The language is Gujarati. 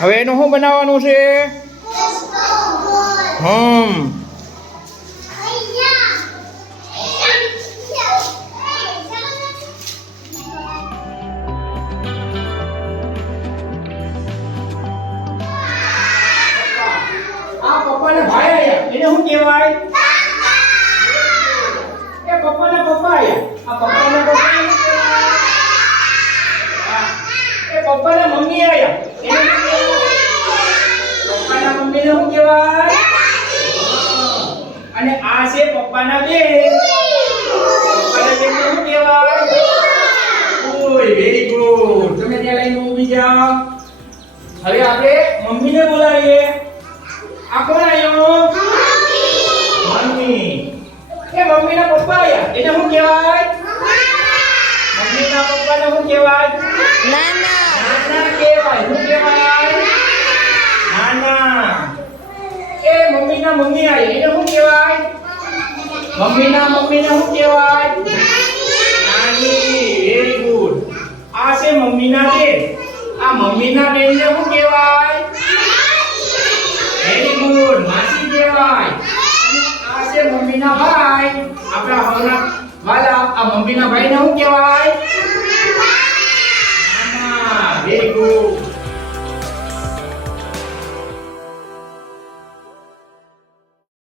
હવે એનું શું બનાવવાનું છે? આ પપ્પાના ભાઈ આયા એને શું કહેવાય? એ પપ્પાના પપ્પા આયા. આ પપ્પાના પપ્પા એને શું કહેવાય? એ પપ્પાના મમ્મી આયા એને શું કહેવાય? પપ્પાના મમ્મીને શું કહેવાય? અને આ છે પપ્પાના બેન. પપ્પાના બેનને શું કહેવાય? ઓય વેરી ગુડ. તમે ત્યાં લઈને ઊભી જાઓ. હવે આપણે મમ્મીને બોલાવીએ. આ કોણ આયો? મમ્મી. એ મમ્મીના પપ્પા આયા એને શું કહેવાય? મમ્મીના પપ્પાને શું કહેવાય? નાના. નાના કહેવાય. શું કહેવાય? નાના. એ મમ્મીના મમ્મી આયા એને શું કહેવાય? મમ્મીના મમ્મીને શું કહેવાય? નાની. Very good. આ છે મમ્મીના બેન. આ મમ્મીના બેનને શું કહેવાય? Very good. માસી કહેવાય. આ છે મમ્મીના ભાઈ. આપણા હવના વાલા. આ મમ્મીના ભાઈને શું કહેવાય? મામા. Very good.